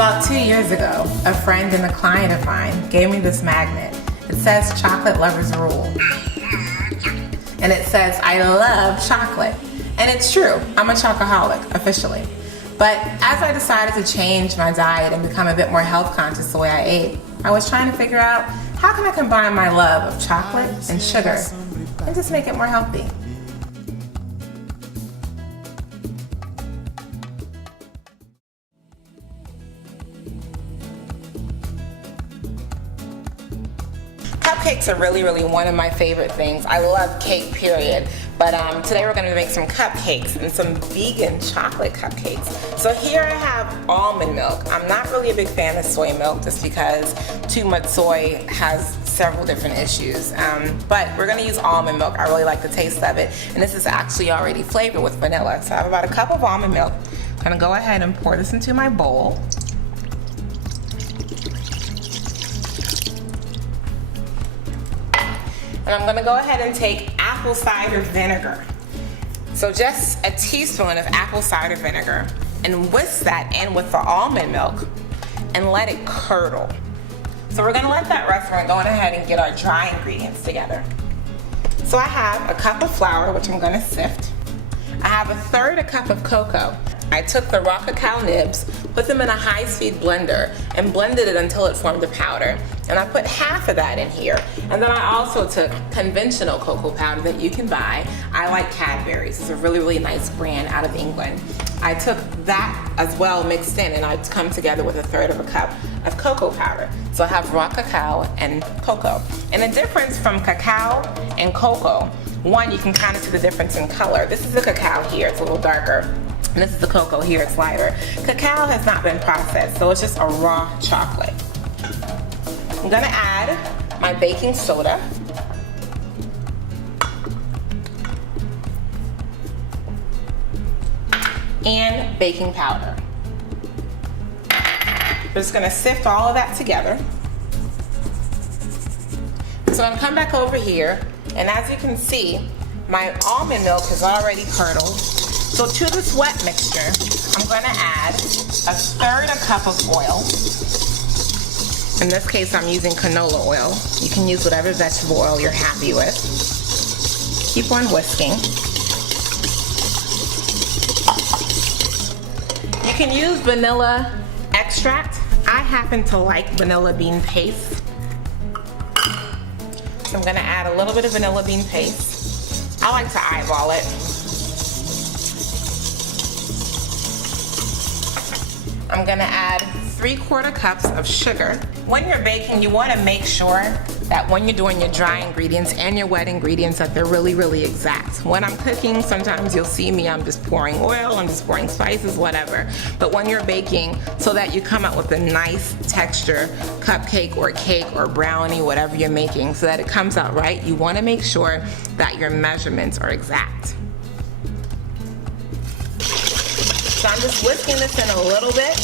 About 2 years ago, a friend and a client of mine gave me this magnet. It says chocolate lovers rule. And it says I love chocolate. And it's true, I'm a chocoholic, officially. But as I decided to change my diet and become a bit more health conscious the way I ate, I was trying to figure out how can I combine my love of chocolate and sugar and just make it more healthy. Cupcakes are really one of my favorite things. I love cake, period. But today we're gonna make some cupcakes and some vegan chocolate cupcakes. So here I have almond milk. I'm not really a big fan of soy milk just because too much soy has several different issues. But we're gonna use almond milk. I really like the taste of it. And this is actually already flavored with vanilla. So I have about a cup of almond milk. I'm gonna go ahead and pour this into my bowl. And I'm gonna go ahead and take apple cider vinegar. So just a teaspoon of apple cider vinegar and whisk that in with the almond milk and let it curdle. So we're gonna let that rest. We're going ahead and get our dry ingredients together. So I have a cup of flour, which I'm gonna sift. I have 1/3 cup of cocoa. I took the raw cacao nibs, put them in a high-speed blender, and blended it until it formed a powder. And I put half of that in here. And then I also took conventional cocoa powder that you can buy. I like Cadbury's. It's a really nice brand out of England. I took that as well mixed in, and I'd come together with 1/3 of a cup of cocoa powder. So I have raw cacao and cocoa. And the difference from cacao and cocoa, one, you can kind of see the difference in color. This is the cacao here, it's a little darker. And this is the cocoa here, it's lighter. Cacao has not been processed, so it's just a raw chocolate. I'm gonna add my baking soda. And baking powder. I'm just gonna sift all of that together. So I'm gonna come back over here, and as you can see, my almond milk is already curdled. So to this wet mixture, I'm gonna add 1/3 cup of oil. In this case, I'm using canola oil. You can use whatever vegetable oil you're happy with. Keep on whisking. You can use vanilla extract. I happen to like vanilla bean paste. So I'm gonna add a little bit of vanilla bean paste. I like to eyeball it. I'm gonna add 3/4 cups of sugar. When you're baking, you wanna make sure that when you're doing your dry ingredients and your wet ingredients that they're really exact. When I'm cooking, sometimes you'll see me, I'm just pouring oil, I'm just pouring spices, whatever. But when you're baking, so that you come out with a nice texture, cupcake or cake or brownie, whatever you're making, so that it comes out right, you wanna make sure that your measurements are exact. So I'm just whisking this in a little bit,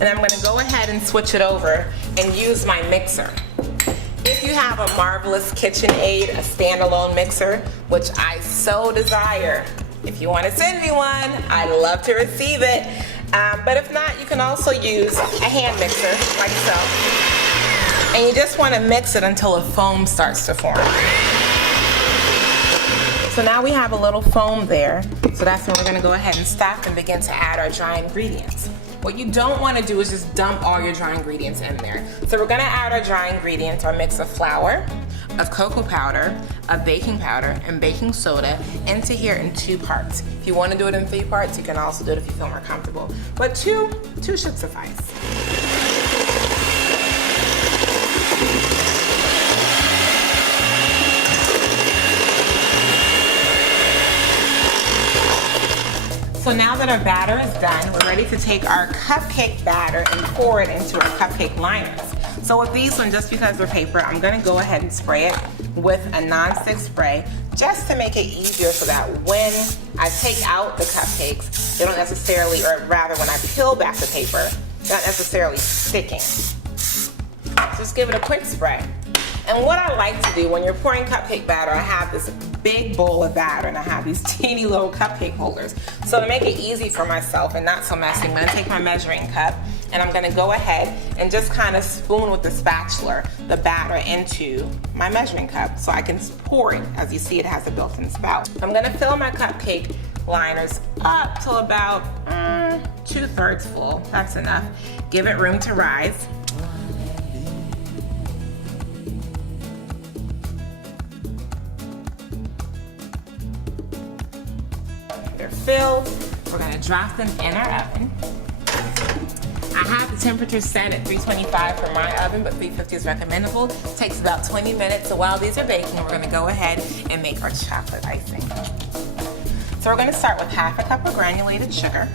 and I'm gonna go ahead and switch it over and use my mixer. If you have a Marvelous KitchenAid, a standalone mixer, which I so desire, if you wanna send me one, I'd love to receive it. But if not, you can also use a hand mixer, like so. And you just wanna mix it until a foam starts to form. So now we have a little foam there, so that's when we're gonna go ahead and stop and begin to add our dry ingredients. What you don't wanna do is just dump all your dry ingredients in there. So we're gonna add our dry ingredients, our mix of flour, of cocoa powder, of baking powder, and baking soda into here in 2 parts. If you wanna do it in 3 parts, you can also do it if you feel more comfortable. But two should suffice. So now that our batter is done, we're ready to take our cupcake batter and pour it into our cupcake liners. So with these ones, just because they're paper, I'm gonna go ahead and spray it with a non-stick spray just to make it easier so that when I take out the cupcakes, they don't necessarily, or rather when I peel back the paper, they're not necessarily sticking. Just give it a quick spray. And what I like to do when you're pouring cupcake batter, I have this big bowl of batter and I have these teeny little cupcake holders. So to make it easy for myself and not so messy, I'm gonna take my measuring cup and I'm gonna go ahead and just kind of spoon with the spatula the batter into my measuring cup so I can pour it. As you see, it has a built-in spout. I'm gonna fill my cupcake liners up till about 2/3 full. That's enough. Give it room to rise. They're filled. We're gonna drop them in our oven. I have the temperature set at 325 for my oven, but 350 is recommendable. It takes about 20 minutes. So while these are baking, we're gonna go ahead and make our chocolate icing. So we're gonna start with 1/2 cup of granulated sugar.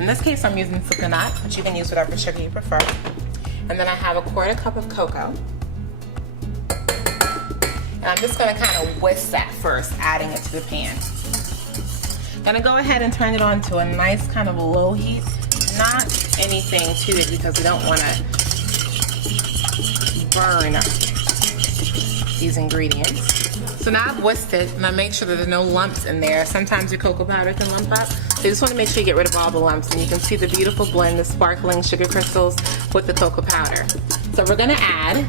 In this case, I'm using coconut, but you can use whatever sugar you prefer. And then I have 1/4 cup of cocoa. And I'm just gonna kind of whisk that first, adding it to the pan. Gonna go ahead and turn it on to a nice kind of low heat. Not anything too big because we don't wanna burn these ingredients. So now I've whisked it and I make sure that there's no lumps in there. Sometimes your cocoa powder can lump up. So you just wanna make sure you get rid of all the lumps, and you can see the beautiful blend of sparkling sugar crystals with the cocoa powder. So we're gonna add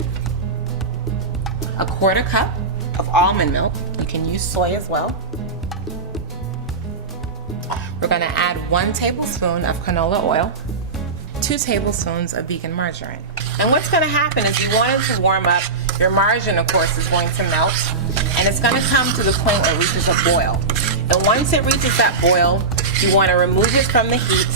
1/4 cup of almond milk. You can use soy as well. We're gonna add 1 tablespoon of canola oil, 2 tablespoons of vegan margarine. And what's gonna happen is you want it to warm up. Your margarine, of course, is going to melt, and it's gonna come to the point where it reaches a boil. And once it reaches that boil, you wanna remove it from the heat,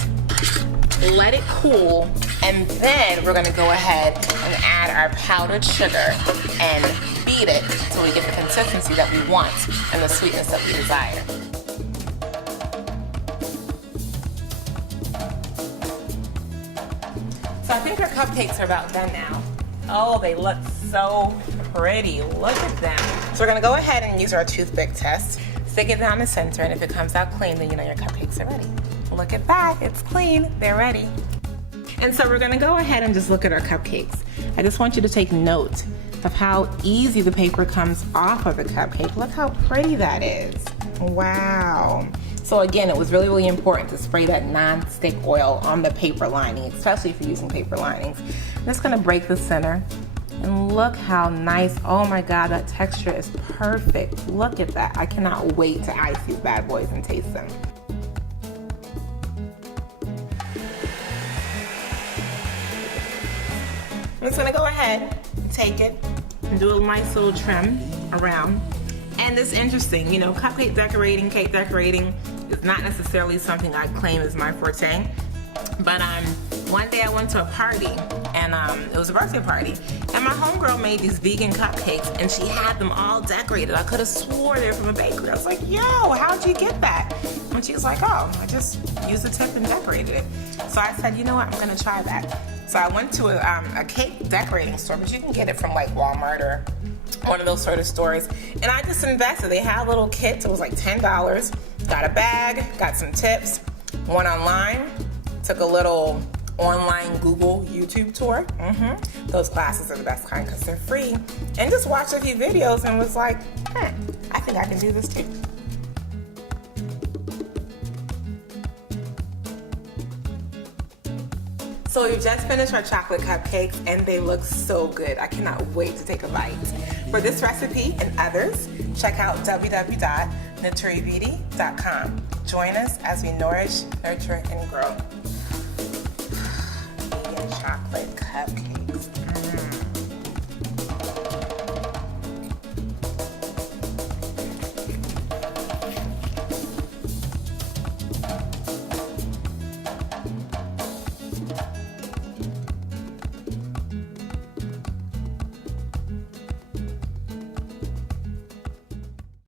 let it cool, and then we're gonna go ahead and add our powdered sugar and beat it until we get the consistency that we want and the sweetness that we desire. So I think our cupcakes are about done now. Oh, they look so pretty. Look at them. So we're gonna go ahead and use our toothpick test. Stick it down the center, and if it comes out clean, then you know your cupcakes are ready. Look at that, it's clean, they're ready. And so we're gonna go ahead and just look at our cupcakes. I just want you to take note of how easy the paper comes off of the cupcake. Look how pretty that is. Wow. So again, it was really, really important to spray that non-stick oil on the paper lining, especially if you're using paper linings. I'm just gonna break the center, and look how nice. Oh my God, that texture is perfect. Look at that. I cannot wait to ice these bad boys and taste them. I'm just gonna go ahead and take it and do a nice little trim around. And it's interesting, you know, cupcake decorating, cake decorating is not necessarily something I claim is my forte. But one day I went to a party, and it was a birthday party, and my homegirl made these vegan cupcakes, and she had them all decorated. I could have swore they were from a bakery. I was like, yo, how'd you get that? And she was like, oh, I just used the tip and decorated it. So I said, you know what, I'm gonna try that. So I went to a cake decorating store, but you can get it from like Walmart or one of those sort of stores. And I just invested. They had little kits. It was like $10. Got a bag, got some tips, went online, took a little online Google YouTube tour. Those classes are the best kind because they're free. And just watched a few videos and was like, I think I can do this too. So we've just finished our chocolate cupcakes and they look so good. I cannot wait to take a bite. For this recipe and others, check out www.naturibeauty.com. Join us as we nourish, nurture, and grow. Vegan chocolate cupcake.